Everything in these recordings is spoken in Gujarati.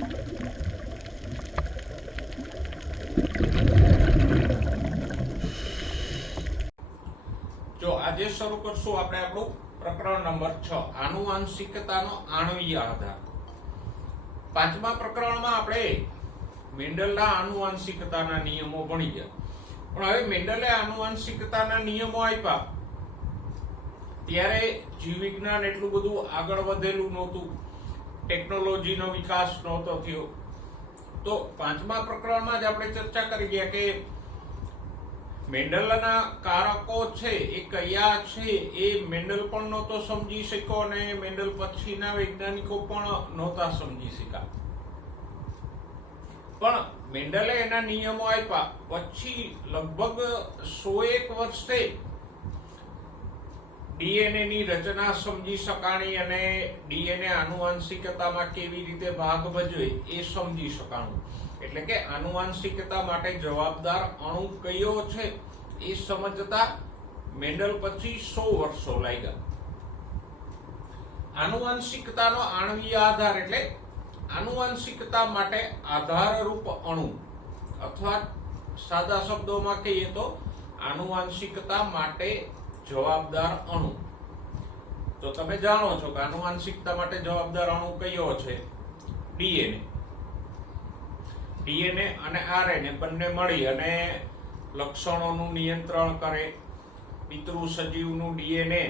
જો આજે શરૂ કરશું આપણે આપણું પ્રકરણ નંબર 6 આનુવંશિકતાનો આણ્વીય આધાર. પાંચમા પ્રકરણમાં આપણે મેન્ડલના આનુવંશિકતાના નિયમો ભણી ગયા. પણ હવે મેન્ડલે આનુવંશિકતાના નિયમો આપ્યા ત્યારે જીવ વિજ્ઞાન એટલું બધું આગળ વધેલું નહોતું, ટેકનોલોજીનો વિકાસ નહોતો થયો. તો પાંચમા પ્રકરણમાં જ આપણે ચર્ચા કરી ગયા કે મેન્ડલના કારકો છે એ કયા છે એ મેન્ડલ પણ નહોતો સમજી શક્યો અને મેન્ડલ પછીના વૈજ્ઞાનિકો પણ નહોતા સમજી શક્યા. પણ મેન્ડલે એના નિયમો આપ્યા પછી લગભગ 101 વર્ષે ડીએનએ ની રચના સમજી શકાણી અને ડીએનએ આનુવંશિકતામાં કેવી રીતે ભાગ ભજવે એ સમજી શકાણું. એટલે કે આનુવંશિકતા માટે જવાબદાર અણુ કયો છે એ સમજતા મેન્ડલ પછી 100 વર્ષો લાગ્યા. આનુવંશિકતાનો આણ્વીય આધાર એટલે આનુવંશિકતા માટે આધારરૂપ અણુ, અથવા સાદા શબ્દોમાં કહીએ તો આનુવંશિકતા માટે જવાબદાર અણુ. તો તમે જાણો છો કે આનુવંશિકતા માટે જવાબદાર અણુ કયો છે? ડીએનએ. ડીએનએ અને આરએનએ બંને મળી અને લક્ષણોનું નિયંત્રણ કરે. પિતૃ સજીવનું ડીએનએ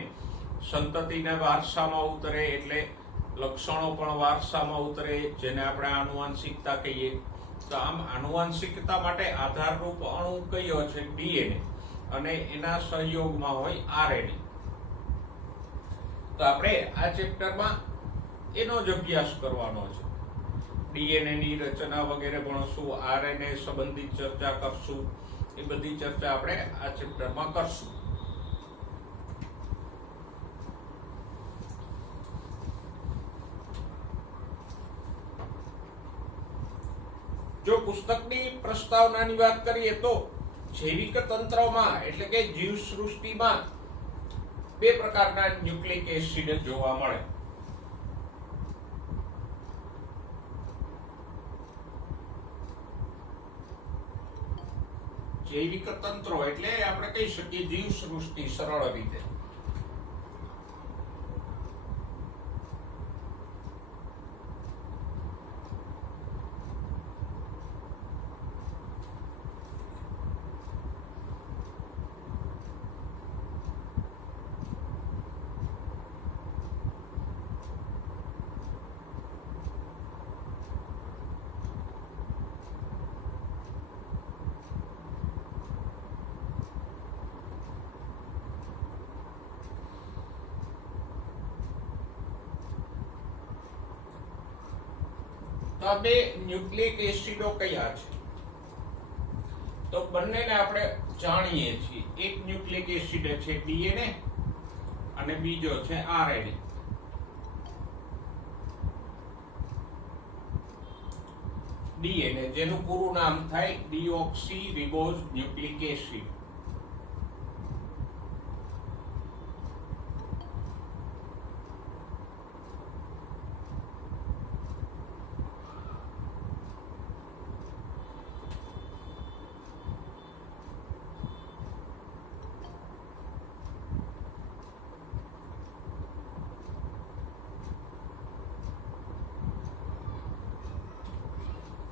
સંતતિને વારસામાં ઉતરે એટલે લક્ષણો પણ વારસામાં ઉતરે, જેને આપણે આનુવંશિકતા કહીએ. તો આમ આનુવંશિકતા માટે આધારરૂપ અણુ કયો છે? ડીએનએ. અને એના સહયોગમાં હોય આરએનએ. તો આપણે આ ચેપ્ટરમાં એનો જ અભ્યાસ કરવાનો છે. ડીએનએ ની રચના વગેરે ભણશું, આરએનએ સંબંધિત ચર્ચા કરશું. એ બધી ચર્ચા આપણે આ ચેપ્ટરમાં કરશું. જો પુસ્તકની પ્રસ્તાવનાની વાત કરીએ તો જૈવિક તંત્રમાં એટલે કે જીવ સૃષ્ટિમાં બે પ્રકારના ન્યુક્લિક એસિડ જોવા મળે. જૈવિક તંત્રો એટલે આપણે કહી શકીએ જીવ સૃષ્ટિ સરળ રીતે. તો આ બે ન્યુક્લિક એસિડો કયા છે? તો બંનેને આપણે જાણીએ છીએ. એક ન્યુક્લિક એસિડ છે ડીએનએ અને બીજો છે આરએનએ. ડીએનએ જેનું પૂરું નામ થાય ડીઓક્સી રિબોઝ ન્યુક્લિક એસિડ.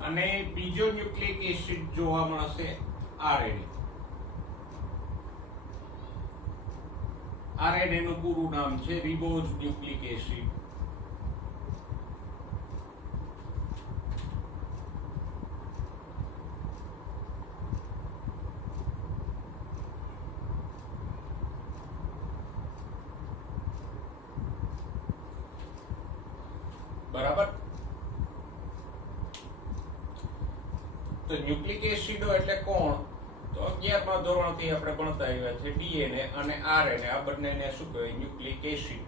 અને બીજો ન્યુક્લિક એસિડ જોવા મળશે આરએનએ. આરએનએ નું પૂરું નામ છે રિબોઝ ન્યુક્લિક એસિડ. બરાબર. તો ન્યુક્લિક એસિડો એટલે કોણ? તો 11મા ધોરણથી આપણે ભણતા આવ્યા છે ડીએનએ અને આરએનએ આ બંનેને શું કહેવાય? Nucleic acid.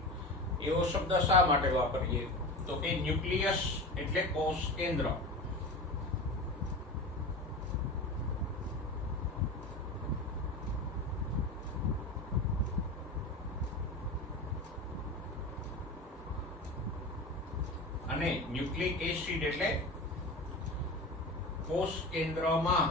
એવો શબ્દ શા માટે વાપરીએ? તો કે ન્યુક્લિયસ એટલે કોષ કેન્દ્ર. અને ન્યુક્લિક એસિડ એટલે કોષ કેન્દ્રમાં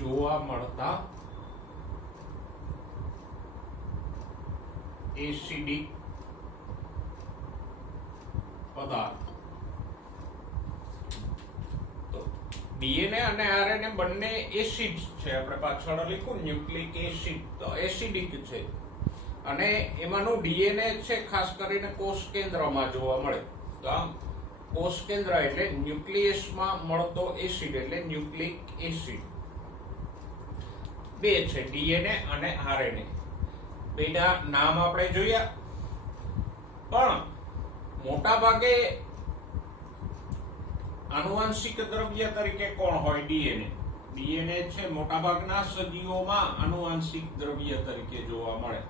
જોવા મળતા એસિડિક પદાર્થ. તો ડીએનએ અને આરએનએ બંને એસિડ છે. આપણે પાછળ લખ્યું ન્યુક્લિક એસિડ, તો એસિડિક છે. અને એમાંનું ડીએનએ છે ખાસ કરીને કોષ કેન્દ્રમાં જોવા મળે. તો આમ કોષ કેન્દ્ર એટલે ન્યુક્લિયસમાં મળતો એસિડ એટલે ન્યુક્લિક એસિડ. બે છે, ડીએનએ અને આરએનએ. બેના નામ આપણે જોયા, પણ મોટા ભાગે આનુવંશિક દ્રવ્ય તરીકે કોણ હોય? ડીએનએ. ડીએનએ છે મોટા ભાગના સજીવોમાં આનુવંશિક દ્રવ્ય તરીકે જોવા મળે.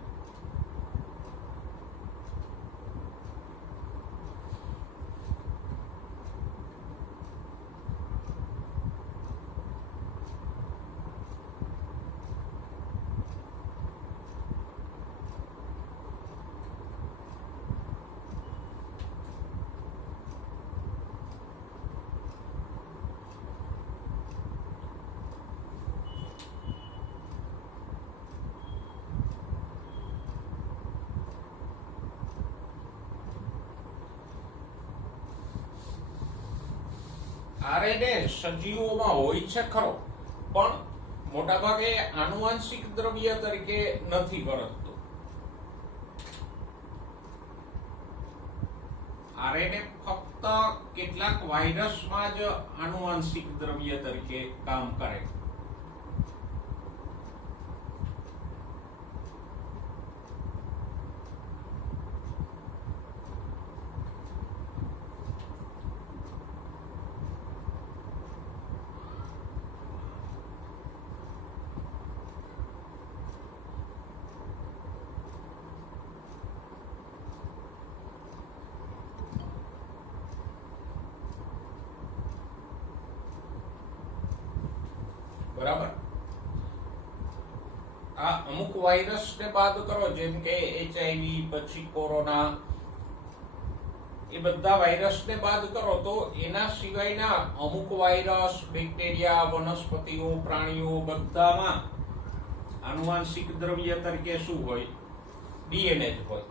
આરએનએ સજીવોમાં હોય છે ખરો, પણ મોટાભાગે આનુવંશિક દ્રવ્ય તરીકે નથી વર્તતું. આરએનએ ફક્ત કેટલાક વાયરસમાં જ આનુવંશિક દ્રવ્ય તરીકે કામ કરે. બરાબર. આ અમુક વાયરસ ને બાદ કરો, જેમ કે HIV, પછી કોરોના, એ બધા વાયરસ ને બાદ કરો તો એના સિવાયના અમુક વાયરસ, બેક્ટેરિયા, વનસ્પતિઓ, પ્રાણીઓ બધામાં આનુવંશિક દ્રવ્ય તરીકે શું હોય? ડીએનએ જ હોય.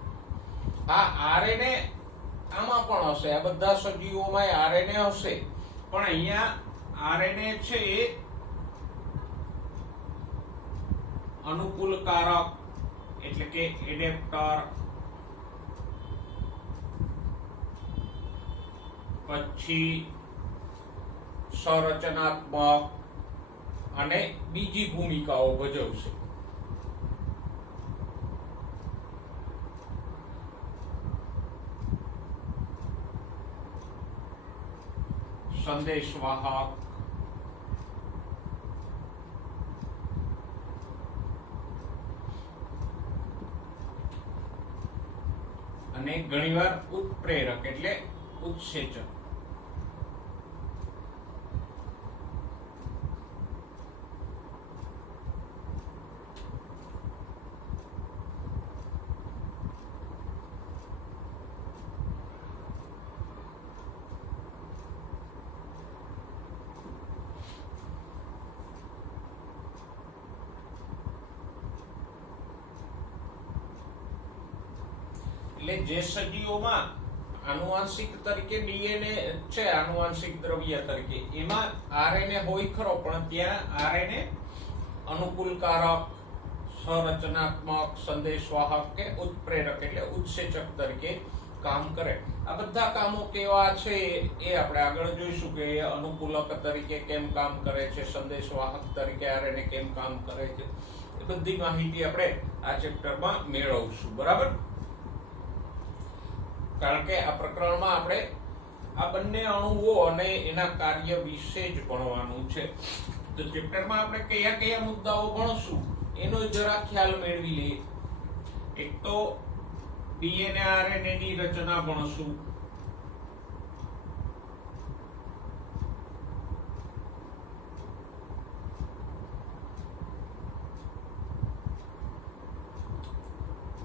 આ આરએનએ આમાં પણ હશે, આ બધા સજીવોમાં આરએનએ હશે, પણ અહીંયા આરએનએ છે એ અનુકૂલકારક એટલે કે એડેપ્ટર, પછી સંરચનાત્મક અને બીજી ભૂમિકાઓ ભજવશે. સંદેશવાહક, અને ઘણીવાર ઉત્પ્રેરક એટલે ઉત્સેચક. એટલે જે સજીવોમાં આનુવંશિક તરીકે ડીએનએ છે, આનુવંશિક દ્રવ્ય તરીકે, એમાં આરએનએ હોય ખરો, પણ ત્યાં આરએનએ અનુકૂલકારક, સંરચનાત્મક, સંદેશવાહક કે ઉત્પ્રેરક એટલે ઉત્સેચક તરીકે કામ કરે. આ બધા કામો કેવા છે એ આપણે આગળ જોઈશું, કે અનુકૂલક તરીકે કેમ કામ કરે છે, સંદેશવાહક તરીકે આરએનએ કેમ કામ કરે છે. એ બધી માહિતી આપણે આ ચેપ્ટરમાં મેળવશું. બરાબર. કારણ કે આ પ્રકરણમાં આપણે આ બંને અણુઓ અને એના કાર્ય વિશે જ ભણવાનું છે. તો ચેપ્ટરમાં આપણે કયા કયા મુદ્દાઓ ભણશું એનો જરા ખ્યાલ મેળવી લઈએ. એક તો ડીએનએ આરએનએ ની રચના ભણશું,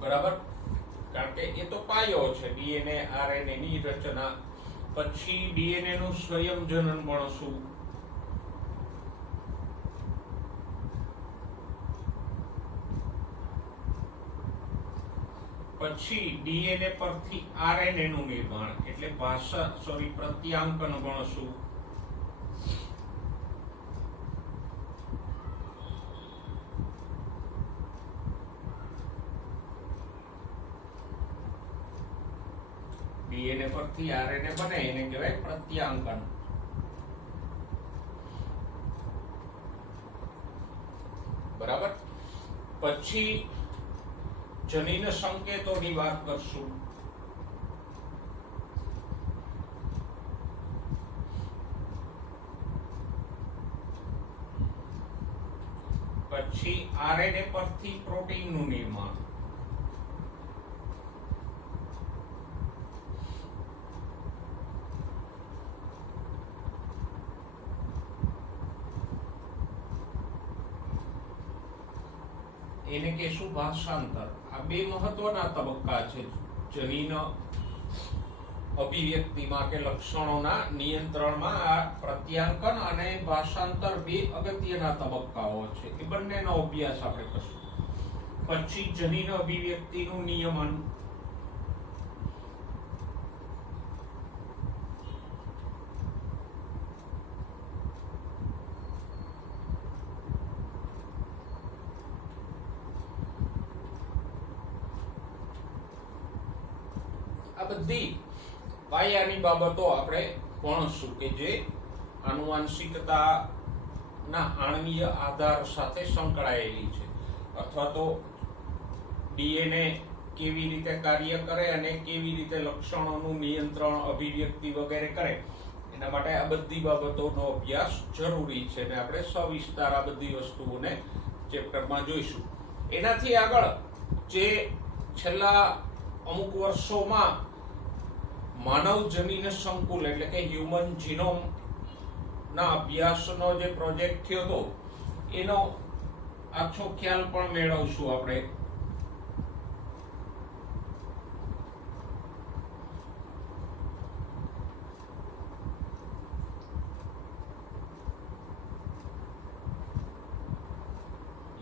બરાબર, કારણ કે એ તો પાયો છે ડીએનએ આરએનએ ની રચના. પછી ડીએનએ નું સ્વયંજનન ભણશું. પછી ડીએનએ પરથી આરએનએ નું નિર્માણ એટલે પ્રત્યાંકન ભણશું. ડીએનએ પરથી આરએનએ બને એને કહેવાય પ્રત્યાંકન. બરાબર. પછી જનીન સંકેતોની વાત કરશું. પછી આરએનએ પરથી પ્રોટીનનું નિર્માણ. એને કહેશું ભાષાંતર. આ બે મહત્વના તબક્કા છે જનીન અભિવ્યક્તિમાં કે લક્ષણોના નિયંત્રણમાં. આ પ્રત્યાંકન અને ભાષાંતર બે અગત્યના તબક્કાઓ છે. એ બંનેનો અભ્યાસ આપણે કરશું. પછી જનીન અભિવ્યક્તિનું નિયમન. આ બધી પાયાની બાબતો આપણે ભણશું કે જે આનુવંશિકતાના આણ્વીય આધાર સાથે સંકળાયેલી છે, અથવા તો ડીએનએ કેવી રીતે કાર્ય કરે અને કેવી રીતે લક્ષણોનું નિયંત્રણ, અભિવ્યક્તિ વગેરે કરે, એના માટે આ બધી બાબતોનો અભ્યાસ જરૂરી છે અને આપણે સવિસ્તાર આ બધી વસ્તુઓને ચેપ્ટરમાં જોઈશું. એનાથી આગળ જે છેલ્લા અમુક વર્ષોમાં માનવ જનીન સંકુલ એટલે કે હ્યુમન જીનોમ ના અભ્યાસનો જે પ્રોજેક્ટ થયો હતો એનો આખો ખ્યાલ પણ મેળવશું આપણે.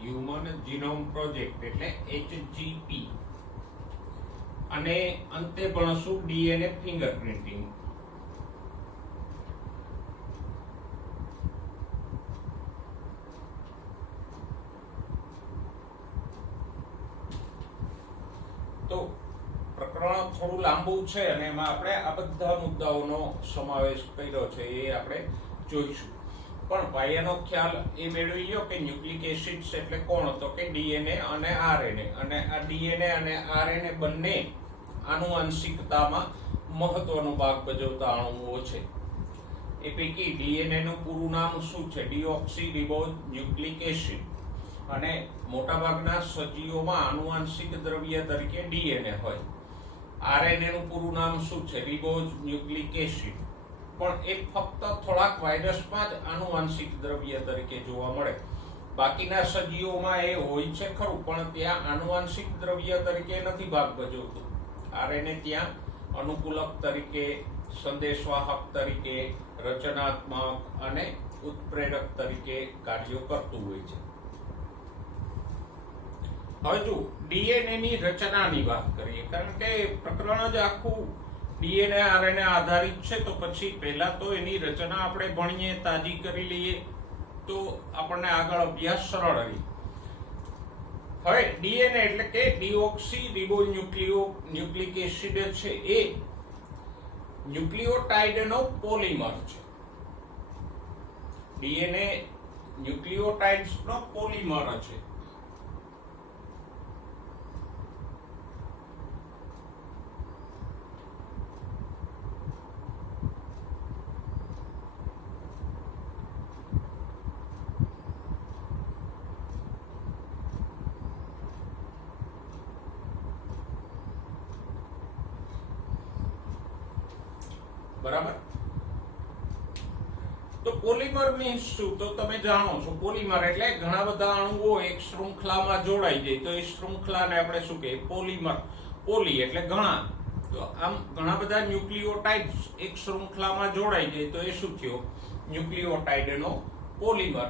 હ્યુમન જીનોમ પ્રોજેક્ટ એટલે HGP. અને અંતે ભણશું ડીએનએ ફિંગરપ્રિન્ટિંગ. તો પ્રકરણ થોડું લાંબુ છે અને એમાં આપણે આ બધા મુદ્દાઓનો સમાવેશ કર્યો છે, એ આપણે જોઈશું. પણ પાયાનો ખ્યાલ એ મેળવી લો કે ન્યુક્લિક એસિડ્સ એટલે કોણ, તો કે ડીએનએ અને આરએનએ. અને આ ડીએનએ અને આરએનએ બંને આનુવંશિકતામાં મહત્વનો ભાગ ભજવતા અણુઓ છે. એ પૈકી ડીએનએ નું પૂરું નામ શું છે? ડીઓક્સીરિબોન્યુક્લિક એસિડ. અને મોટાભાગના સજીવોમાં આનુવંશિક દ્રવ્ય તરીકે ડીએનએ હોય. આરએનએ નું પૂરું નામ શું છે? Ribonucleic acid. પણ એ ફક્ત થોડાક વાયરસમાં જ આનુવંશિક દ્રવ્ય તરીકે જોવા મળે. બાકીના સજીવોમાં એ હોય છે ખરું, પણ ત્યાં આનુવંશિક દ્રવ્ય તરીકે નથી ભાગ ભજવતું. આરએનએ ત્યાં અનુકૂલક તરીકે, સંદેશવાહક તરીકે, રચનાત્મક અને ઉત્પ્રેરક તરીકે કાર્યો કરતું હોય છે. હવે જો ડીએનએ ની રચનાની વાત કરીએ, કારણ કે પ્રકરણ જ આખું ડીએનએ આરએનએ આધારિત છે, તો પછી પહેલા તો એની રચના આપણે ભણીએ, તાજી કરી લઈએ, તો આપણને આગળ અભ્યાસ સરળ રહે. હવે ડીએનએ એટલે કે ડીઓક્સીરિબોન્યુક્લિક એસિડ છે, એ ન્યુક્લિયોટાઇડનો પોલિમર છે. ડીએનએ ન્યુક્લિયોટાઇડ્સનો પોલિમર છે. બરાબર. તો પોલિમર મીન્સ શું? તો તમે જાણો છો, પોલિમર એટલે ઘણા બધા અણુઓ એક શૃંખલામાં જોડાઈ જાય તો એ શૃંખલાને આપણે શું કહીએ? પોલિમર. પોલી એટલે ઘણા. તો આમ ઘણા બધા ન્યુક્લિયોટાઇડ્સ એક શૃંખલામાં જોડાઈ જાય તો એ શું થયો? ન્યુક્લિયોટાઇડનો પોલિમર.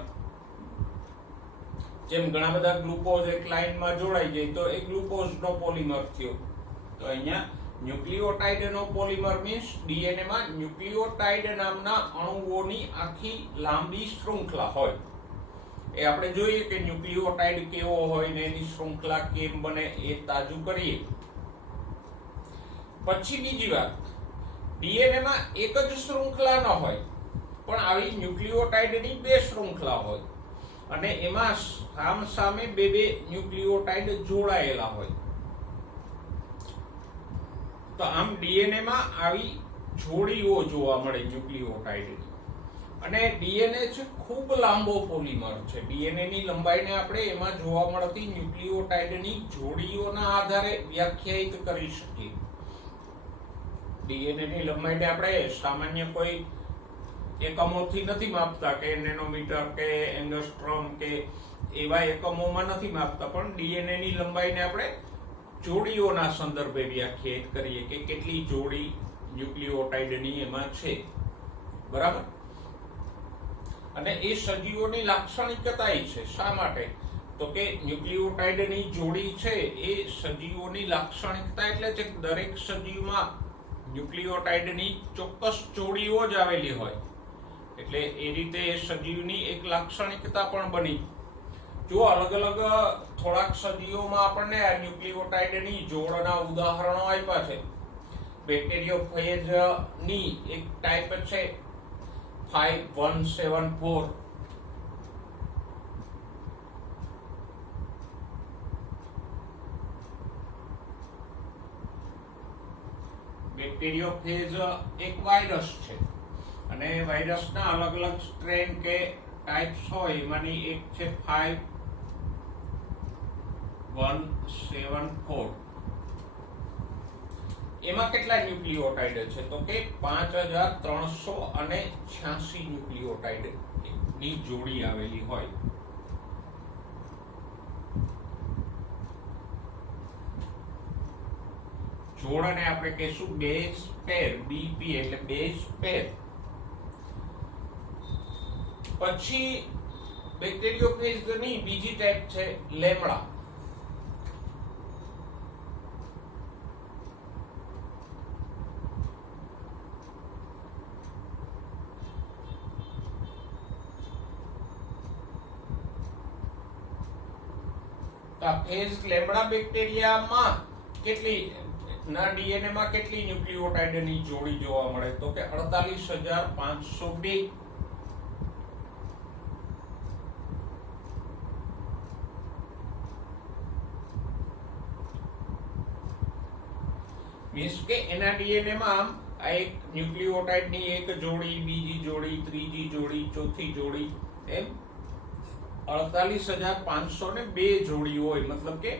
જેમ ઘણા બધા ગ્લુકોઝ એક લાઈનમાં જોડાઈ જાય તો એ ગ્લુકોઝનો પોલિમર થયો. તો અહીંયા ન્યુક્લિયોટાઇડનો પોલિમર મીન્સ ડીએનએ માં ન્યુક્લિયોટાઇડ નામના અણુઓની આખી લાંબી શૃંખલા હોય. એ આપણે જોઈએ કે ન્યુક્લિયોટાઇડ કેવો હોય ને એની શૃંખલા કેમ બને એ તાજું કરીએ. પછી બીજી વાત, ડીએનએ માં એક જ શૃંખલા ન હોય પણ આવી ન્યુક્લિયોટાઇડની બે શૃંખલા હોય અને એમાં સામસામે બે ન્યુક્લિયોટાઇડ જોડાયેલા હોય. તો આમ ડીએનએ માં આવી જોડીઓ જોવા મળે ન્યુક્લિયોટાઇડની. અને ડીએનએ છે ખૂબ લાંબો પોલિમર છે. ડીએનએ ની લંબાઈને આપણે એમાં જોવા મળતી ન્યુક્લિયોટાઇડની જોડીઓના આધારે વ્યાખ્યાયિત કરી શકીએ. ડીએનએ ની લંબાઈને આપણે સામાન્ય કોઈ એકમોથી નથી માપતા કે નેનોમીટર કે એંગસ્ટ્રોમ કે એવા એકમોમાં નથી માપતા, પણ ડીએનએ ની લંબાઈને આપણે જોડીઓના સંદર્ભે વ્યાખ્યાયિત કરીએ કે કેટલી જોડી ન્યુક્લિયોટાઇડની એમાં છે. બરાબર? અને એ સજીવોની લાક્ષણિકતા છે. શા માટે? તો કે ન્યુક્લિયોટાઇડની જોડી છે એ સજીવોની લાક્ષણિકતા એટલે છે કે દરેક સજીવમાં ન્યુક્લિયોટાઇડની ચોક્કસ જોડીઓ જ આવેલી હોય. એટલે એ રીતે સજીવની એક લાક્ષણિકતા પણ બની. જો અલગ અલગ થોડાક સજીવોમાં આપણને આ ન્યુક્લિયોટાઇડની જોડના ઉદાહરણો આપ્યા છે. બેક્ટેરિયોફેજ ની એક ટાઈપ છે 5174. બેક્ટેરિયોફેજ એક વાયરસ છે અને વાયરસના અલગ અલગ સ્ટ્રેન કે ટાઈપ્સ હોય એમાંની એક છે 5174. એમાં કેટલા ન્યુક્લિયોટાઇડ છે? તો કે 5386 ન્યુક્લિયોટાઇડ ની જોડી આવેલી હોય. જોડને આપણે કહીશું બેઝ પેર, બીપી એટલે બેઝ પેર. પછી બેક્ટેરિયોફેજની બીજી ટાઈપ છે લેમડા. ફેજ લેમડા બેક્ટેરિયામાં કેટલી ના ડીએનએ માં કેટલી ન્યુક્લિયોટાઇડની જોડી જોવા મળે? તો કે 48502. મીન્સ કે એના ડીએનએ માં આ એક ન્યુક્લિયોટાઇડની એક જોડી, બીજી જોડી, ત્રીજી જોડી, ચોથી જોડી એમ 48502 જોડી હોય. મતલબ કે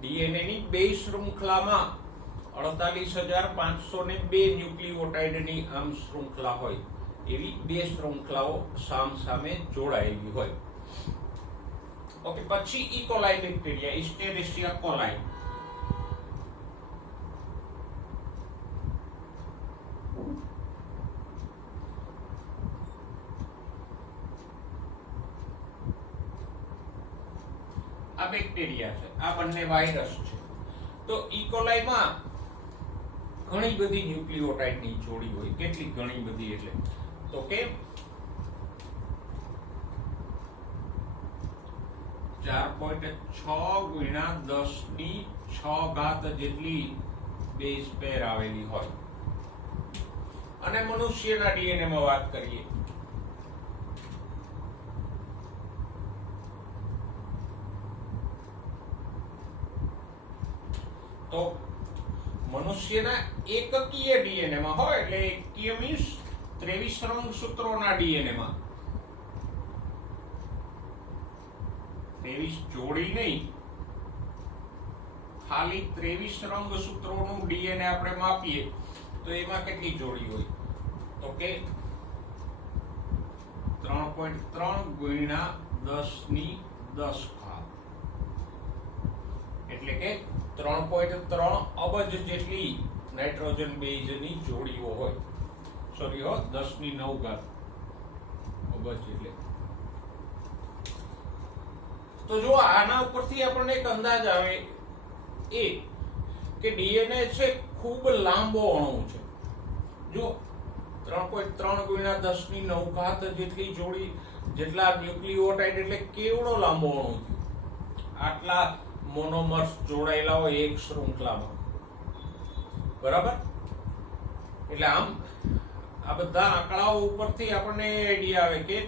ડીએનએ ની બે શૃંખલામાં 48502 ન્યુક્લિયોટાઇડની આમ શૃંખલા હોય. એવી બે શૃંખલાઓ સામસામે જોડાયેલી હોય. ઓકે. પછી ઇકોલાઈ બેક્ટેરિયા, ઇસ્ટેરેસિયા કોલાઈ. આ બેક્ટેરિયા છે, આ બંને વાયરસ છે. તો ઇકોલાઈમાં ઘણી બધી ન્યુક્લિયોટાઇડની જોડી હોય. કેટલી? ઘણી બધી. એટલે તો કે 4.6 × 10⁶ જેટલી બેઝ પેર આવેલી હોય. અને મનુષ્યના ડીએનએ માં વાત કરીએ તો મનુષ્યના એકકીય ડીએનએ માં હોય, એટલે એકકીય મીન્સ 23 રંગસૂત્રોના ડીએનએ માં 23 જોડી નહીં, ખાલી 23 રંગસૂત્રોનું ડીએનએ આપણે માપીએ તો એમાં કેટલી જોડી હોય? તો કે 3.3 ગુણ્યા 10 ની 10 ઘાત એટલે કે 3.3 અબજ જેટલી નાઇટ્રોજન બેઝની જોડીઓ હોય. સોરી 10 ની 9 ઘાત અબજ એટલે. તો જો આના ઉપરથી આપણને એક અંદાજ આવે એ કે ડીએનએ છે ખૂબ લાંબો અણુ છે. જો 3.3 ગુણ્યા 10 ની 9 ઘાત જેટલી જોડી જેટલા ન્યુક્લિયોટાઇડ એટલે કેવડો લાંબો અણુ છે. આટલા મોનોમર્સ જોડાયેલા હોય એક શૃંખલામાં, બરાબર. એટલે આમ આ બધા આંકડાઓ ઉપરથી આપણને આઈડિયા આવે કે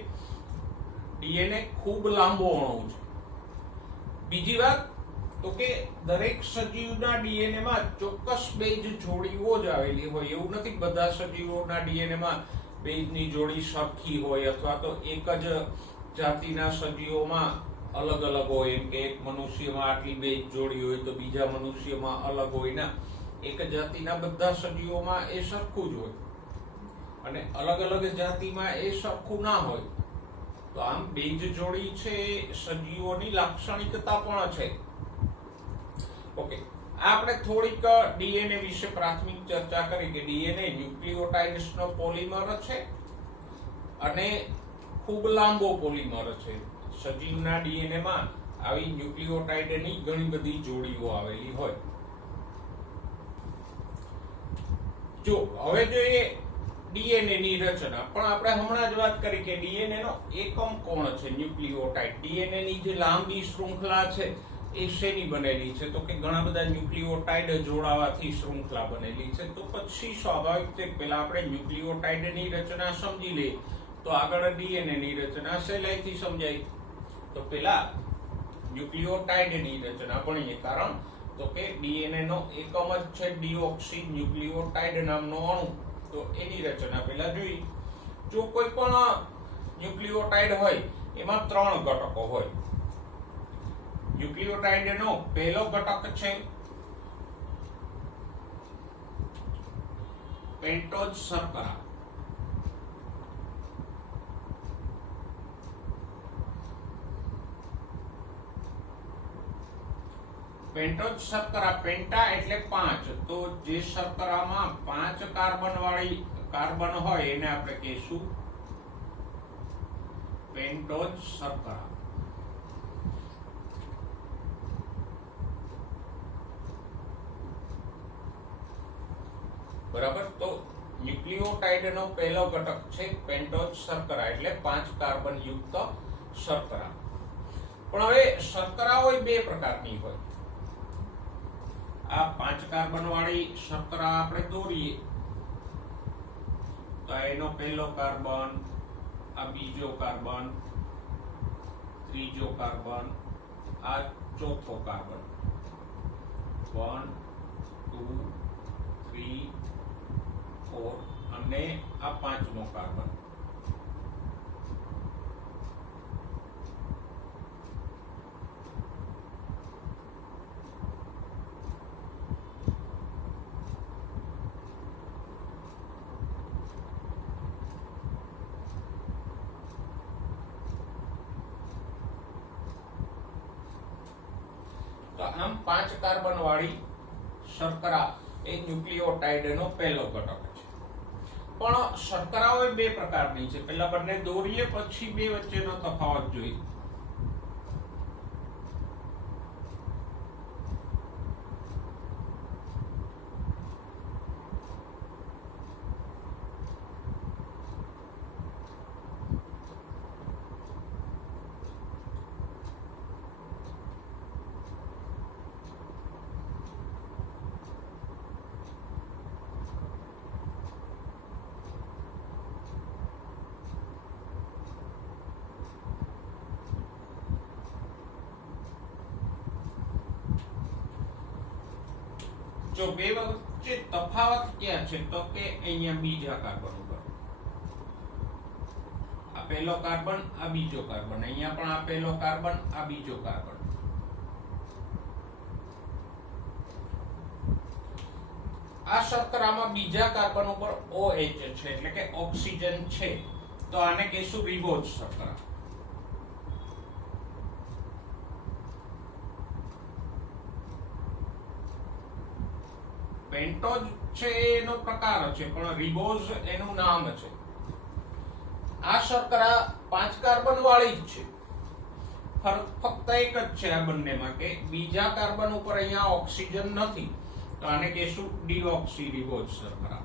ડીએનએ ખૂબ લાંબો અણુ છે. બીજી વાત તો કે દરેક સજીવના ડીએનએ માં ચોક્કસ બેઝ જોડીઓ જ આવેલી હોય. એવું નથી બધા સજીવોના ડીએનએ માં બેઝની જોડી સરખી હોય અથવા તો એક જ જાતિના સજીવોમાં અલગ અલગ હોય. એમ કે એક મનુષ્યમાં આટલી બેઝ જોડી હોય તો બીજા મનુષ્યમાં અલગ હોય. ના, એક જાતિના બધા સજીવોમાં એ સરખું જ હોય અને અલગ અલગ જાતિમાં એ સરખું ના હોય. તો આમ બેઝ જોડી છે સજીવોની લાક્ષણિકતા પણ છે. ઓકે, આપણે થોડીક ડીએનએ વિશે પ્રાથમિક ચર્ચા કરી કે ડીએનએ ન્યુક્લિયોટાઇડ્સનો પોલિમર છે અને ખૂબ લાંબો પોલિમર છે. સજીવના ડીએનએ માં આવી ન્યુક્લિયોટાઇડની ઘણી બધી જોડીઓ આવેલી હોય. જો હવે જોઈએ ડીએનએ ની રચના, પણ આપણે હમણાં જ વાત કરી કે ડીએનએ નો એકમ કોણ છે? ન્યુક્લિયોટાઇડ. ડીએનએ ની જે લાંબી શૃંખલા છે એ શેની બનેલી છે? તો કે ઘણા બધા ન્યુક્લિયોટાઇડ જોડાવાથી શૃંખલા બનેલી છે. તો પછી સ્વાભાવિક છે પહેલા આપણે ન્યુક્લિયોટાઇડ ની રચના સમજી લઈએ તો આગળ ડીએનએ ની રચના સહેલાઈથી સમજાય. તો પહેલા ન્યુક્લિયોટાઇડ ની રચના ભણીએ. કારણ તો કે ડીએનએ નો એકમ જ છે ડીઓક્સી ન્યુક્લિયોટાઇડ નામનો અણુ. તો એની રચના પહેલા જોઈએ. જો કોઈ પણ ન્યુક્લિયોટાઇડ હોય એમાં 3 ઘટકો હોય. ન્યુક્લિયોટાઇડ નો પહેલો ઘટક છે પેન્ટોઝ શર્કરા. પેન્ટોઝ શર્કરા, પેન્ટા એટલે 5. તો જે શર્કરામાં 5 કાર્બન હોય એને આપણે કહીશું પેન્ટોઝ શર્કરા. બરાબર. તો ન્યુક્લિયોટાઇડ નો પહેલો ઘટક છે પેન્ટોઝ શર્કરા એટલે 5 કાર્બન યુક્ત શર્કરા. પણ હવે શર્કરા હોય બે પ્રકારની હોય. આ 5 કાર્બન વાળી શર્કરા આપણે દોરીએ તો એનો પહેલો કાર્બન, આ બીજો કાર્બન, ત્રીજો કાર્બન, આ ચોથો કાર્બન, 1 2 3 4 અને આ પાંચમો કાર્બન. તો આમ 5 કાર્બન વાળી શર્કરા એ ન્યુક્લિયોટાઇડ નો પહેલો ઘટક છે. પણ શર્કરાઓ બે પ્રકારની છે. પહેલા બંને દોરીએ પછી બે વચ્ચેનો તફાવત જોઈએ. જો બે વચ્ચે તફાવત ક્યાં છે? તો કે અહીંયા બીજા કાર્બન ઉપર. આ પહેલો કાર્બન, આ બીજો કાર્બન. અહીંયા પણ આ પહેલો કાર્બન, આ બીજો કાર્બન. આ શર્કરામાં બીજા કાર્બન ઉપર OH છે એટલે કે ઓક્સિજન છે. તો આને કહીશું રિબોઝ શર્કરા. પેન્ટોઝ છે એનો પ્રકાર છે, પણ રિબોઝ એનું નામ છે. આ શર્કરા 5 કાર્બન વાળી જ છે. ફક્ત એક જ છે આ બંનેમાં કે બીજા કાર્બન ઉપર અહીંયા ઓક્સિજન નથી, તો આને કહીશું ડીઓક્સી રિબોઝ શર્કરા.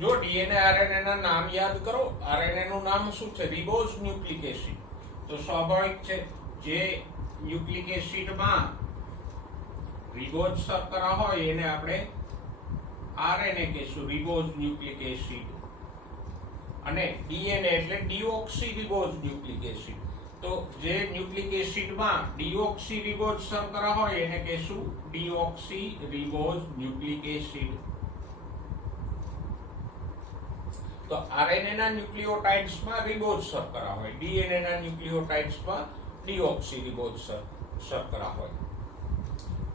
જો ડીએનએ આરએનએ ના નામ યાદ કરો. આરએનએ નું નામ શું છે? Ribose nucleic acid. તો સ્વાભાવિક છે જે ન્યુક્લિક એસિડમાં રિબોઝ શર્કરા હોય એને આપણે આરએનએ કહીશું, રિબોઝ ન્યુક્લિક એસિડ. અને ડીએનએ એટલે ડીઓક્સી રિબોઝ ન્યુક્લિક એસિડ. તો જે ન્યુક્લિક એસિડમાં ડીઓક્સી રિબોઝ શર્કરા હોય એને કહીશું ડીઓક્સી રિબોઝ ન્યુક્લિક એસિડ. તો આરએનએ ના ન્યુક્લિયોટાઇડ્સમાં રિબોઝ શર્કરા હોય, ડીએનએ ના ન્યુક્લિયોટાઇડ્સમાં ડીઓક્સી રિબોઝ શર્કરા હોય.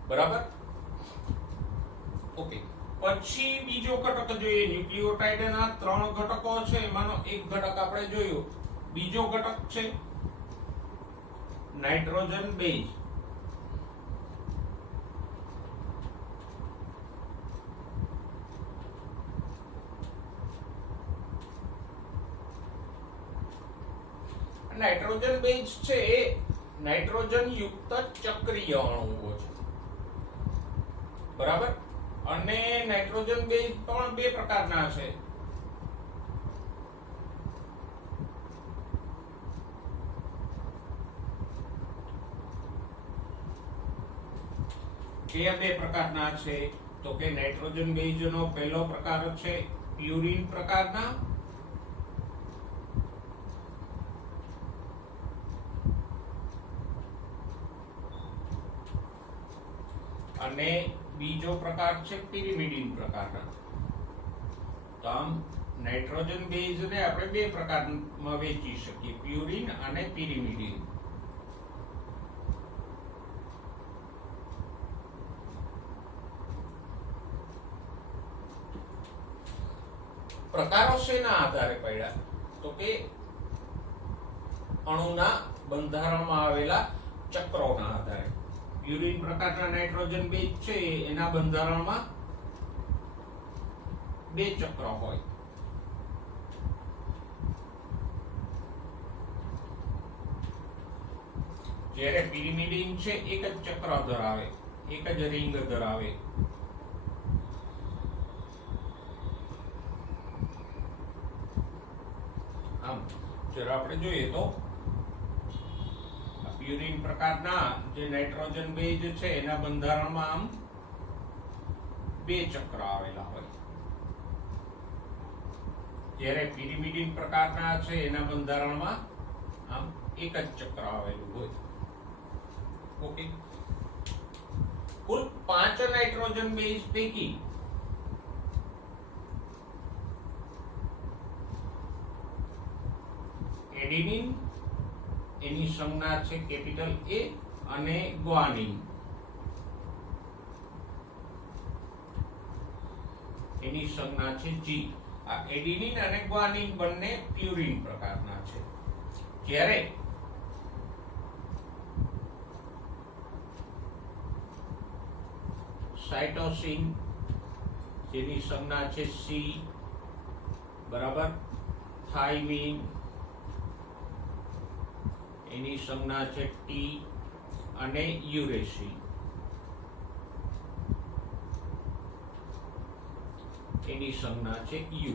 બરાબર? ઓકે. પછી બીજો ઘટક જોઈએ. ન્યુક્લિયોટાઇડ ના 3 ઘટકો છે, એમાંનો એક ઘટક આપણે જોયો. બીજો ઘટક છે નાઇટ્રોજન બેઝ. નાઇટ્રોજન બેઝ છે એ નાઇટ્રોજન યુક્ત ચક્રીય અણુઓ છે. બરાબર? અને નાઇટ્રોજન બેઝ પણ 2 પ્રકારના છે. કયા 2 પ્રકારના છે? તો કે નાઇટ્રોજન બેઝ નો પહેલો પ્રકાર છે પ્યુરિન પ્રકારના, અને બીજો પ્રકાર છે પિરિમિડિન પ્રકારના. તો આમ નાઇટ્રોજન બેઝ ને આપણે 2 પ્રકારમાં વહેંચી શકીએ, પ્યુરિન અને પિરિમિડિન. પ્રકારો શેના આધારે પડ્યા? તો કે અણુના બંધારણમાં આવેલા ચક્રોના આધારે. પ્યુરિન પ્રકારના નાઇટ્રોજન બેઝ છે એના બંધારણમાં 2 ચક્ર હોય. જ્યારે પિરિમિડિન છે એક જ ચક્ર ધરાવે, એક જ રિંગ ધરાવે. આમ જરા આપણે જોઈએ તો પ્યુરિન પ્રકારના જે નાઇટ્રોજન બેઝ છે એના બંધારણમાં આમ 2 ચક્ર આવેલા હોય, જ્યારે પિરિમિડિન પ્રકારના છે એના બંધારણમાં આમ એક જ ચક્ર આવેલું હોય. ઓકે. કુલ 5 નાઇટ્રોજન બેઝ પૈકી એડિનિન એની સંજ્ઞા છે કેપિટલ A અને ગ્વાનિન એની સંજ્ઞા છે G. આ એડિનિન અને ગ્વાનિન બંને પ્યુરિન પ્રકારના છે, જ્યારે સાઇટોસિન જેની સંજ્ઞા છે C, બરાબર, થાઇમિન એની સંજ્ઞા છે T અને યુરેસિલ એની સંજ્ઞા છે U.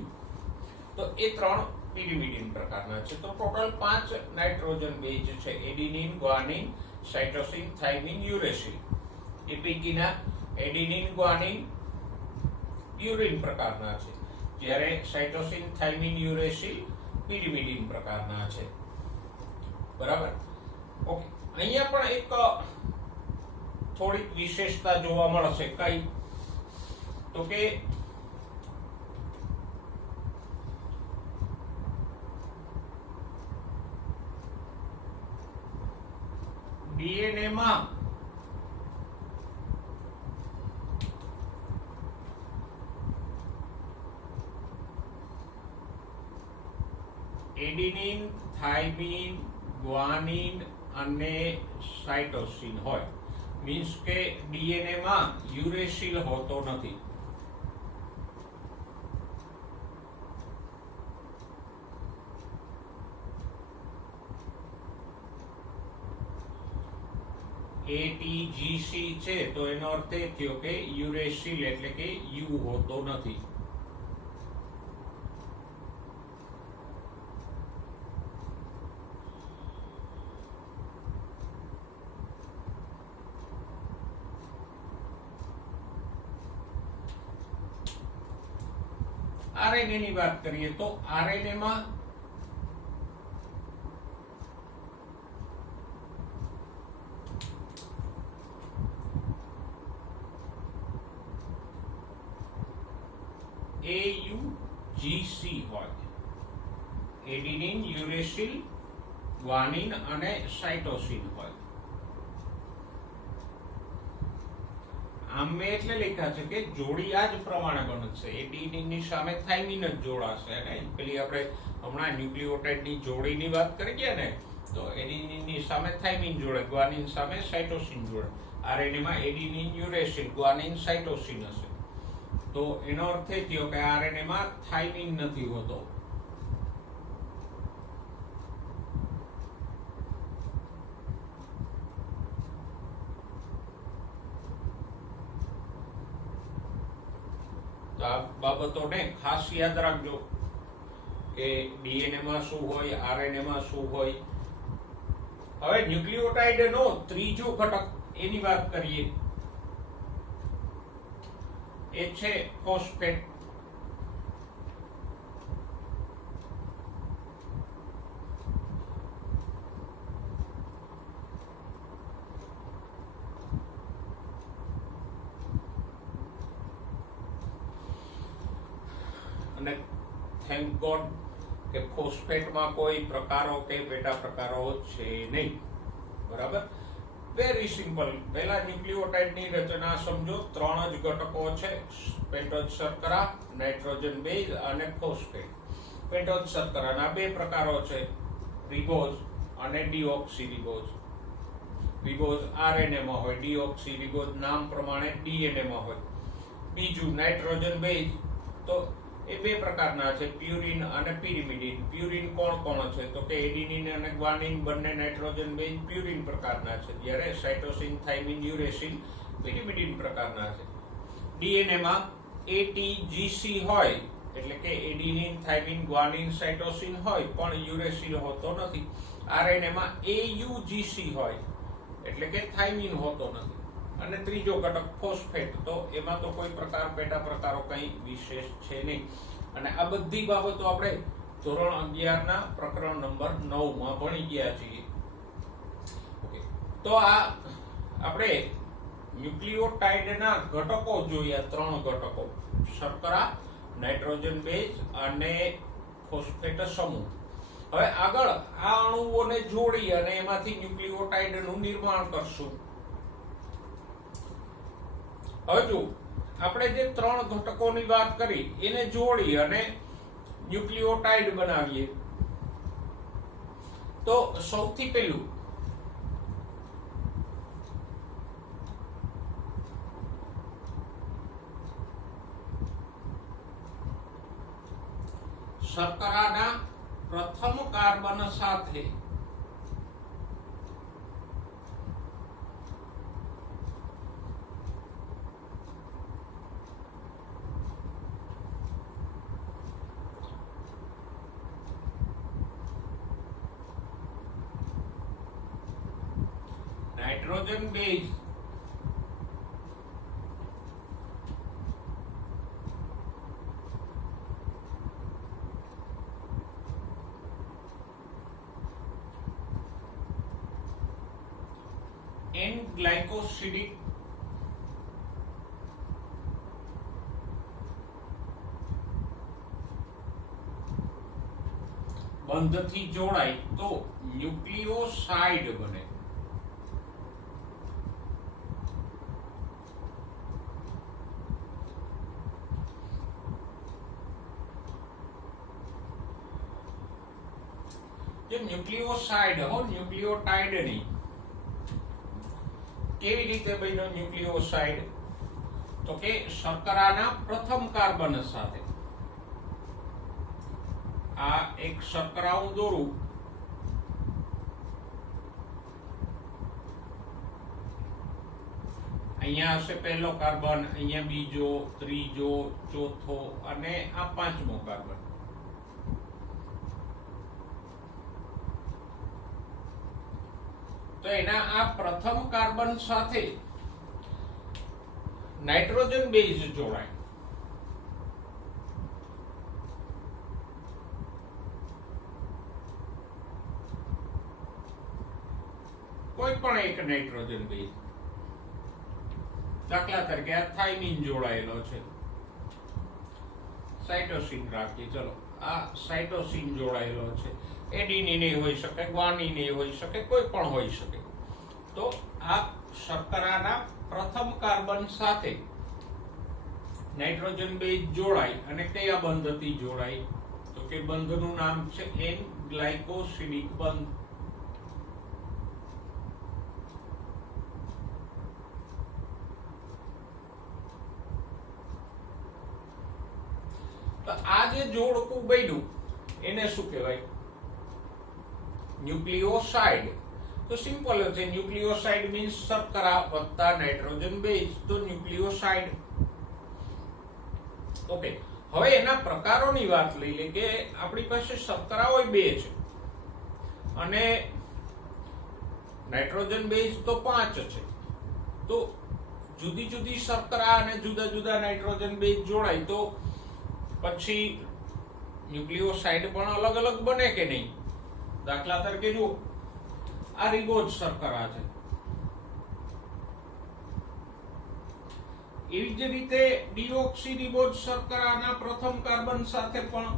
તો એ 3 પિરિમિડિન પ્રકારના છે. તો ટોટલ 5 નાઇટ્રોજન બેઝ છે: adenine, guanine, cytosine, thymine, uracil. એ પૈકીના એડિનિન, ગ્વાનિન પ્યુરિન પ્રકારના છે, જ્યારે સાઇટોસિન, થાઇમિન, યુરેસિલ પિરિમિડિન પ્રકારના છે. બરાબર? ઓકે. અહીંયા પણ એક થોડીક વિશેષતા જોવા મળશે. કઈ? તો કે ડીએનએ માં એડિનિન, થાઇમિન, ગ્વાનિન અને સાઇટોસિન હોય, મીન્સ કે ડીએનએ માં યુરેસિલ હોતો નથી. ATGC છે તો એનો અર્થ એ થયો કે યુરેસિલ એટલે કે યુ હોતો નથી. આરએનએ ની વાત કરીએ તો આરએનએ માં AUGC હોય, એડિનિન, યુરેસિલ, ગ્વાનિન અને સાઇટોસિન હોય. આમ મેં એટલે લખ્યા છે કે જોડી આ જ પ્રમાણે બનશે. એડિનિન ની સામે થાઇમિન જ જોડાશે અને પેલી આપણે હમણાં ન્યુક્લિયોટાઇડ ની જોડીની વાત કરી ગયા ને, તો એડિનિન ની સામે થાઇમિન જોડે, ગ્વાનિન સામે સાઇટોસિન જોડે. આરએનએ માં એડિનિન, યુરેસિલ, ગ્વાનિન, સાઇટોસિન હશે. તો એનો અર્થ એ થયો કે આરએનએ માં થાઇમિન નથી હોતો. તો આ બાબતોને ખાસ યાદ રાખજો કે ડીએનએ માં શું હોય, આરએનએ માં શું હોય. હવે ન્યુક્લિયોટાઇડ નો ત્રીજો ઘટક એની વાત કરીએ. એ છે ફોસ્ફેટ. અને થેન્ક ગોડ કે ફોસ્ફેટમાં કોઈ પ્રકારો કે પેટા પ્રકારો છે નહીં. બરાબર, વેરી સિમ્પલ. પહેલા ન્યુક્લિયોટાઇડની રચના સમજો. 3 જ ઘટકો છે: પેન્ટોઝ શર્કરા, નાઇટ્રોજન બેઝ અને ફોસ્ફેટ. પેન્ટોઝ શર્કરાના 2 પ્રકારો છે, રિબોઝ અને ડીઓક્સીરિબોઝ. રિબોઝ આરએનએ માં હોય, ડીઓક્સીરિબોઝ નામ પ્રમાણે ડીએનએ માં હોય. બીજું નાઇટ્રોજન બેઝ, તો એ 2 પ્રકારના છે, પ્યુરિન અને પિરિમિડિન. પ્યુરિન કોણ કોણ છે? તો કે એડિનિન અને ગ્વાનિન બંને નાઇટ્રોજન બેઝ પ્યુરિન પ્રકારના છે, જ્યારે સાઇટોસિન, થાઇમિન, યુરેસિલ પિરિમિડિન પ્રકારના છે. ડીએનએ માં ATGC હોય, એટલે કે એડિનિન, થાઇમિન, ગ્વાનિન, સાઇટોસિન હોય, પણ યુરેસિલ હોતો નથી. આરએનએ માં AUGC હોય, એટલે કે થાઇમિન હોતો નથી. અને ત્રીજો ઘટક ફોસ્ફેટ, તો એમાં તો કોઈ પ્રકાર પેટા પ્રકારો કંઈ વિશેષ છે નહીં. અને આ બધી બાબતો આપણે ધોરણ 11 ના પ્રકરણ નંબર 9 માં ભણી ગયા છીએ. ઓકે, તો આ આપણે ન્યુક્લિયોટાઇડના ઘટકો જોયા, 3 ઘટકો: શર્કરા, નાઇટ્રોજન બેઝ અને ફોસ્ફેટ સમૂહ. હવે આગળ આ અણુઓને જોડી અને એમાંથી ન્યુક્લિયોટાઇડનું નિર્માણ કરશું. હવે જો આપણે જે 3 ઘટકોની વાત કરી એને જોડી અને ન્યુક્લિયોટાઇડ બનાવીએ, તો સૌથી પહેલું શર્કરાના પ્રથમ કાર્બન સાથે નાઇટ્રોજન બેઝ એન ગ્લાયકોસિડિક બંધથી જોડાય તો ન્યુક્લિયોસાઇડ બને. જે ન્યુક્લિયોસાઇડ હો, ન્યુક્લિયોટાઇડ નહીં. કેવી રીતે બન્યો ન્યુક્લિયોસાઇડ? તો કે શર્કરાના પ્રથમ કાર્બન સાથે. આ એક શર્કરા હું દોરું. અહીંયા હશે પહેલો કાર્બન, અહીંયા બીજો, ત્રીજો, ચોથો અને આ પાંચમો કાર્બન. તો એના આ પ્રથમ કાર્બન સાથે નાઇટ્રોજન બેઝ જોડાય. કોઈ પણ એક નાઇટ્રોજન બેઝ, દાખલા તરીકે આ થાઇમીન જોડાયેલો છે, સાઇટોસિન રાખીએ, ચલો આ સાઇટોસિન જોડાયેલો છે, એડિનિન હોઈ શકે, ગ્વાનિન હોઈ શકે, કોઈ પણ હોઈ શકે. તો આ શર્કરાના પ્રથમ કાર્બન સાથે નાઇટ્રોજન બેઝ જોડાય અને કયા બંધથી જોડાય? તો કે બંધનું નામ છે એન ગ્લાયકોસિડિક બંધ. તો આ જે જોડકું બન્યું એને શું કહેવાય? ન્યુક્લિયોસાઇડ. તો સિમ્પલ છે, ન્યુક્લિયોસાઇડ મીન્સ શર્કરા વત્તા નાઇટ્રોજન બેઝ, તો ન્યુક્લિયોસાઇડ. ઓકે, હવે એના પ્રકારોની વાત લઈ લે કે આપણી પાસે શર્કરાઓ બે છે અને નાઇટ્રોજન બેઝ તો 5 છે. તો જુદી જુદી શર્કરા અને જુદા જુદા નાઇટ્રોજન બેઝ જોડાય તો પછી ન્યુક્લિયોસાઇડ પણ અલગ અલગ બને કે નહીં? દાખલા તરીકે જુઓ, આ રિબોઝ શર્કરા છે. એવી જ રીતે ડીઓક્સીરિબોઝ શર્કરાના પ્રથમ કાર્બન સાથે પણ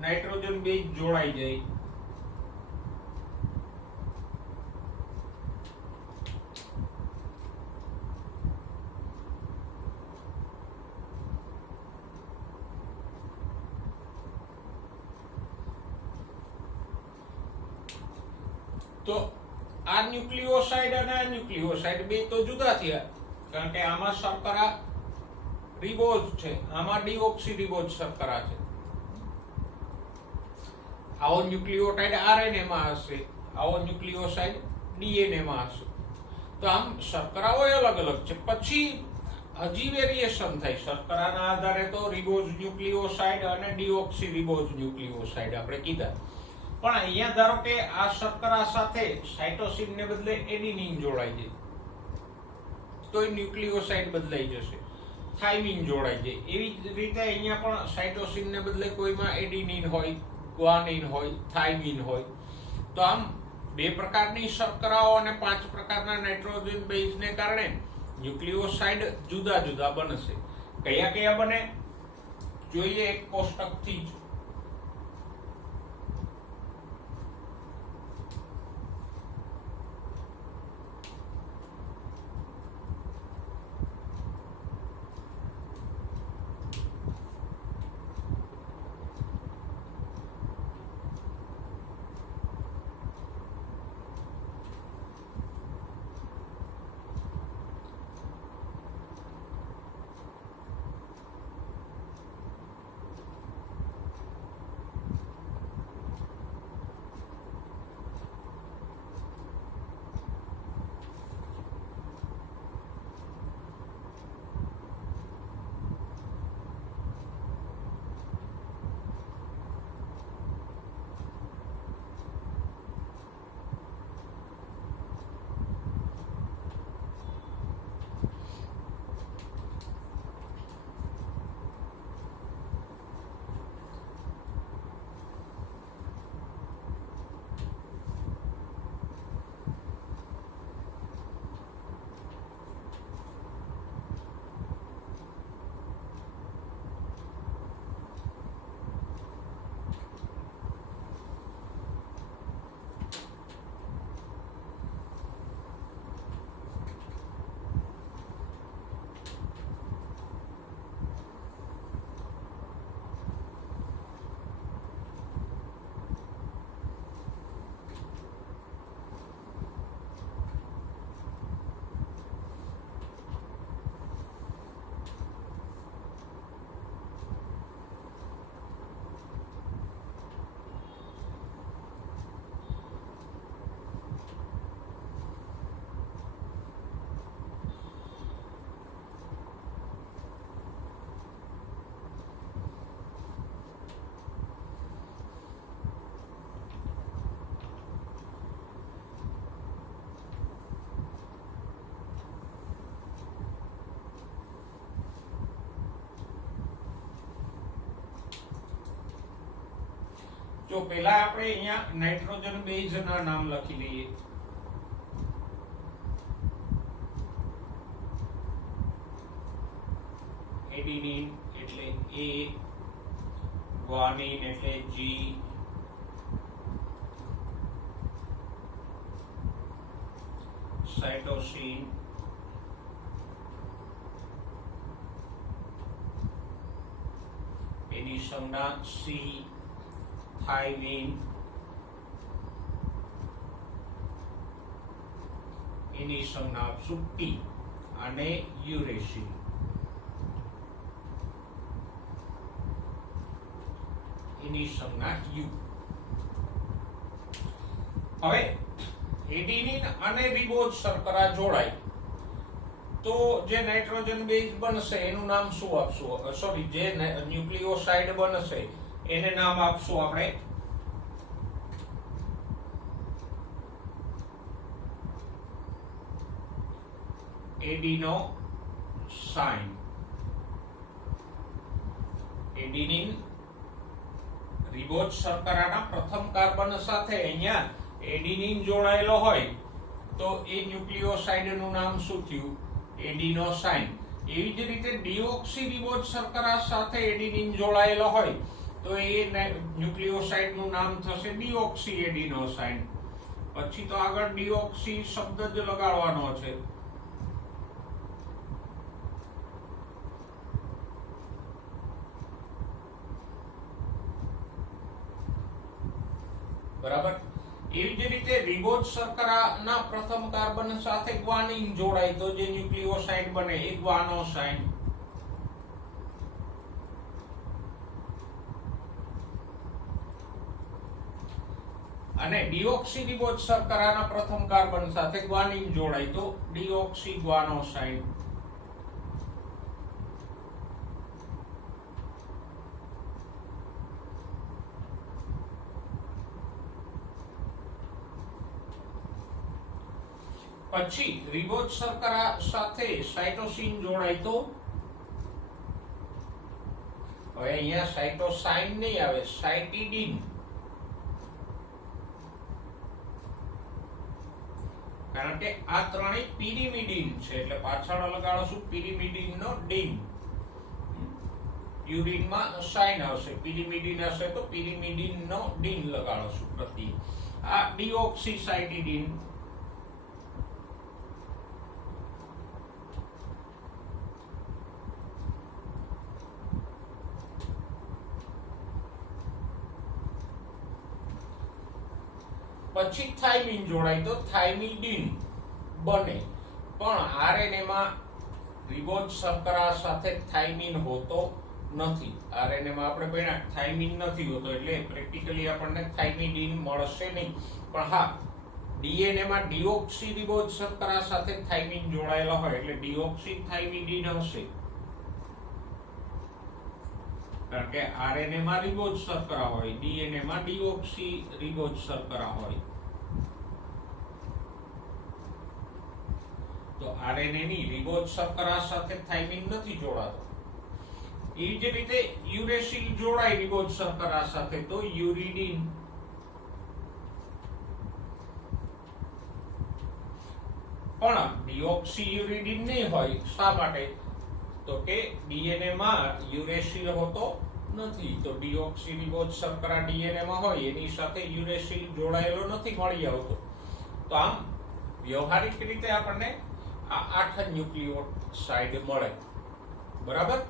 નાઇટ્રોજન બેઝ જોડાઈ જાય. તો આ ન્યુક્લિયોસાઇડ અને આ ન્યુક્લિયોસાઇડ બે તો જુદા થયા, કારણ કે આમાં શર્કરા રિબોઝ છે, આમાં ડીઓક્સીરિબોઝ શર્કરા છે. આવો ન્યુક્લિયોટાઇડ આરએનએ માં હશે, આવો ન્યુક્લિયોસાઇડ ડીએનએ માં હશે. તો આમ શર્કરાઓ અલગ અલગ છે. પછી હજી વેરિએશન થાય શર્કરાના આધારે. તો રિબોઝ ન્યુક્લિયોસાઇડ અને ડીઓક્સીરિબોઝ ન્યુક્લિયોસાઇડ આપણે કીધા. પણ અહીંયા ધારો કે આ શર્કરા સાથે સાઇટોસિન ને બદલે એડિનિન જોડાઈ જાય તો એ ન્યુક્લિયોસાઇડ બદલાઈ જશે, થાઇમિન જોડાઈ જાય. એવી જ રીતે અહીંયા પણ સાઇટોસિન ને બદલે કોઈમાં એડિનિન હોય, ગ્વાનિન હોય, થાઇમિન હોય. તો આમ બે પ્રકારની શર્કરાઓ અને 5 પ્રકારના નાઇટ્રોજન બેઝને કારણે ન્યુક્લિયોસાઇડ જુદા જુદા બનશે. કયા કયા બને જોઈએ એક કોષ્ટકથી જ. જો પહેલા આપણે અહીંયા નાઇટ્રોજન બેઝ ના નામ લખી લઈએ. એડિનિન એટલે A, ગ્વાનિન એટલે G, સાઇટોસિન એની સંજ્ઞા C, થાઇમિન એની સંજ્ઞા આપશું T અને યુરેસિલ એની સંજ્ઞા U. હવે એડિનિન અને રિબોઝ શર્કરા જોડાય તો જે નાઇટ્રોજન બેઝ બનશે એનું નામ શું આપશું? સોરી, જે ન્યુક્લિયોસાઇડ બનશે એને નામ આપશું આપણે એડિનોસાઇન. એડિનિન રિબોઝ શર્કરાના પ્રથમ કાર્બન સાથે અહીંયા એડિનિન જોડાયેલો હોય તો એ ન્યુક્લિયોસાઇડ નું નામ શું થયું? એડિનોસાઇન. એવી જ રીતે ડીઓક્સી રિબોઝ શર્કરા સાથે એડિનિન જોડાયેલો હોય તો એ ન્યુક્લિયોસાઇડ નું નામ થશે ડીઓક્સી એડિનોસાઇન. પછી તો આગળ ડીઓક્સી શબ્દ જ લગાડવાનો છે. બરાબર. એવી જ રીતે રિબોઝ શર્કરાના પ્રથમ કાર્બન સાથે ગ્વાનિન જોડાય તો જે ન્યુક્લિયોસાઇડ બને એ ગ્વાનોસાઇન. અને ડીઓક્સી રિબોઝ શર્કરાના પ્રથમ કાર્બન સાથે ગ્વાનિન જોડાય તો ડીઓક્સી ગ્વાનોસાઇન. પછી રિબોઝ શર્કરા સાથે સાઇટોસિન જોડાય તો હવે અહીંયા સાઇટોસાઇન નહીં આવે, સાઇટિડિન. કારણ કે આ ત્રણેય પિરિમિડિન છે એટલે પાછળ લગાડશું પિરિમિડિન નો ડિન. યુરિનમાં સાઇન આવશે, પિરિમિડિન હશે તો પિરિમિડિન નો ડિન લગાડશું પ્રત્યે. આ ડીઓક્સીસાઇટિડિન. પછી થાઇમિન જોડાય તો થાઇમિડિન બને. પણ આરએનએ માં રિબોઝ શર્કરા સાથે થાઇમિન હોતો નથી. આરએનએ માં આપણે ભણ્યા થાઇમિન નથી હોતો એટલે પ્રેક્ટિકલી આપણને થાઇમિડિન મળશે નહીં. પણ હા, ડીએનએ માં ડીઓક્સી રિબોઝ શર્કરા સાથે થાઇમિન જોડાયેલો હોય એટલે ડીઓક્સી થાઇમિડિન હશે. કારણ કે આરએનએ માં રિબોઝ શર્કરા હોય, ડીએનએ માં ડીઓક્સી રિબોઝ શર્કરા હોય. તો આરએનએ ની રિબોઝ શર્કરા સાથે થાઇમિન નથી જોડાતો. એ જ રીતે યુરેસિલ જોડાય રિબોઝ શર્કરા સાથે તો યુરિડિન. પણ ડીઓક્સી યુરિડિન નહીં હોય. શા માટે? તો કે ડીએનએ માં યુરેસિલ હોતો નથી. તો ડીઓક્સી રિબોઝ શર્કરા ડીએનએ માં હોય એની સાથે યુરેસિલ જોડાયેલો નથી મળી આવતો. તો આમ વ્યવહારિક રીતે આપણને આ 8 ન્યુક્લિયોસાઇડ મળે. બરાબર?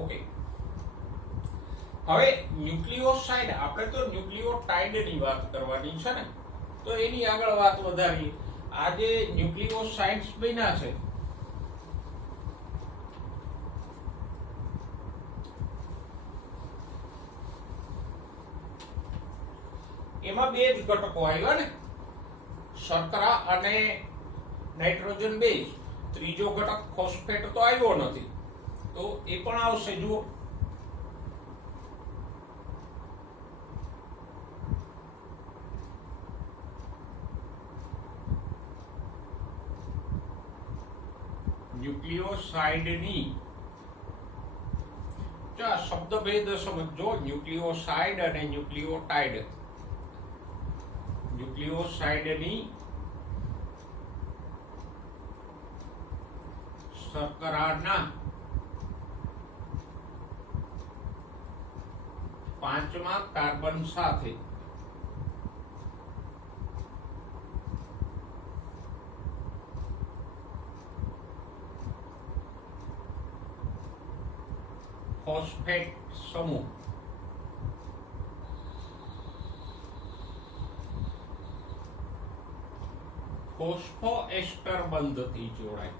ઓકે. હવે ન્યુક્લિયોસાઇડ, આપણે તો ન્યુક્લિયોટાઇડની વાત કરવાની છે ને, તો એની આગળ વાત વધારીએ. આ જે ન્યુક્લિયોસાઇડ્સ બન્યા છે એમાં બે જ ઘટકો આવ્યા ને, શર્કરા અને નાઇટ્રોજન બેઝ. ત્રીજો ઘટક ફોસ્ફેટ તો આવ્યો નથી, તો એ પણ આવશે. જુઓ, ન્યુક્લિયોસાઇડની જો આ શબ્દભેદ સમજો, ન્યુક્લિયોસાઇડ અને ન્યુક્લિયોટાઇડ. ન્યુક્લિયોસાઇડની શર્કરાના 5મા કાર્બન સાથે ફોસ્ફેટ સમૂહ ફોસ્ફોએસ્ટર બંધથી જોડાય.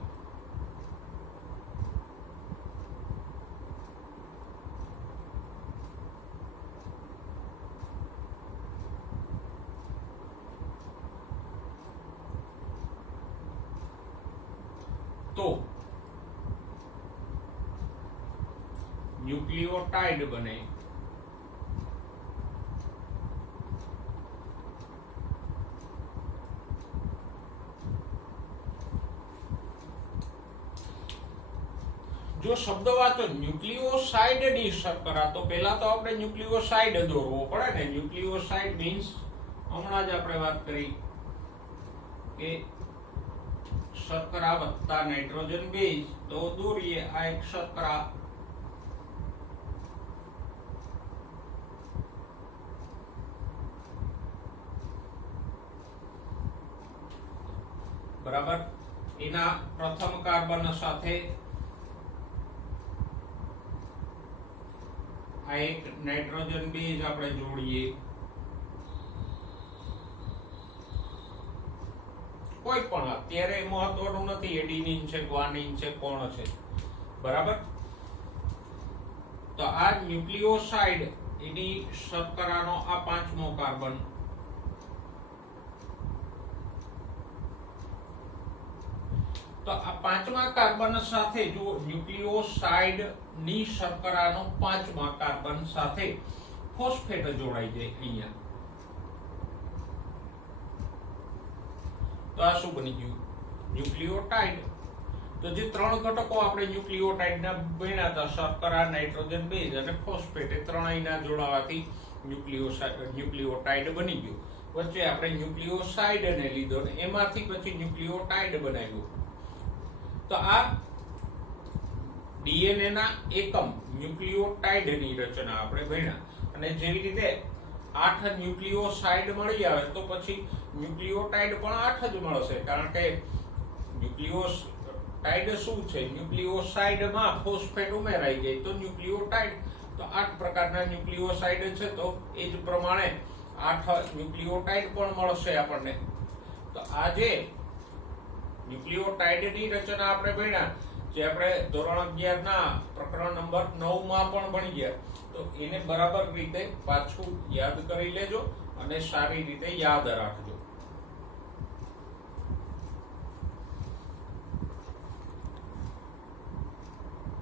તો ન્યુક્લિયોટાઇડ બને. જો શબ્દ વાંચો ન્યુક્લિયોસાઇડની શર્કરા, તો પહેલા તો આપણે ન્યુક્લિયોસાઇડ દોરવો પડે ને. ન્યુક્લિયોસાઇડ મીન્સ હમણાં જ આપણે વાત કરી કે શર્કરા વત્તા નાઇટ્રોજન બેઝ, તો દોરીએ આ એક શર્કરા. બરાબર. એના પ્રથમ કાર્બન સાથે આ એક નાઇટ્રોજન બેઝ આપણે જોડીએ. કોઈ પણ અત્યારે મહત્વનું નથી એડિનિન છે, ગ્વાનિન છે, કોણ છે. બરાબર. તો આ ન્યુક્લિયોસાઇડ એની શર્કરાનો આ 5મો કાર્બન. તો આ 5મા કાર્બન સાથે જો ન્યુક્લિયોસાઇડ ની શર્કરાનો 5મા કાર્બન સાથે ફોસ્ફેટ જોડાઈ જાય અહીંયા. તો આ શું બની ગયું? ન્યુક્લિયોટાઇડ. તો જે 3 ઘટકો આપણે ન્યુક્લિયોટાઇડના બન્યા હતા, શર્કરા, નાઇટ્રોજન બેઝ અને ફોસ્ફેટ, એ ત્રણેયના જોડાવાથી ન્યુક્લિયોટાઇડ બની ગયું. વચ્ચે આપણે ન્યુક્લિયોસાઇડને લીધો અને એમાંથી પછી ન્યુક્લિયોટાઇડ બનાવ્યું. તો આ ડીએનએ ના એકમ ન્યુક્લિયોટાઇડની રચના આપણે ભણ્યા. અને જેવી રીતે 8 ન્યુક્લિયોસાઇડ મળી આવે તો પછી ન્યુક્લિયોટાઇડ પણ 8 જ મળશે. કારણ કે ન્યુક્લિયોટાઇડ શું છે? ન્યુક્લિયોસાઇડમાં ફોસ્ફેટ ઉમેરાઈ જાય તો ન્યુક્લિયોટાઇડ. તો 8 પ્રકારના ન્યુક્લિયોસાઇડ છે, તો એ જ પ્રમાણે 8 ન્યુક્લિયોટાઇડ પણ મળશે આપણને. તો આ જે ન્યુક્લિયોટાઇડની રચના આપણે ભણ્યા, જે આપણે ધોરણ 11 ના પ્રકરણ નંબર 9 માં પણ ભણી ગયા, તો એને બરાબર રીતે પાછું યાદ કરી લેજો અને સારી રીતે યાદ રાખજો.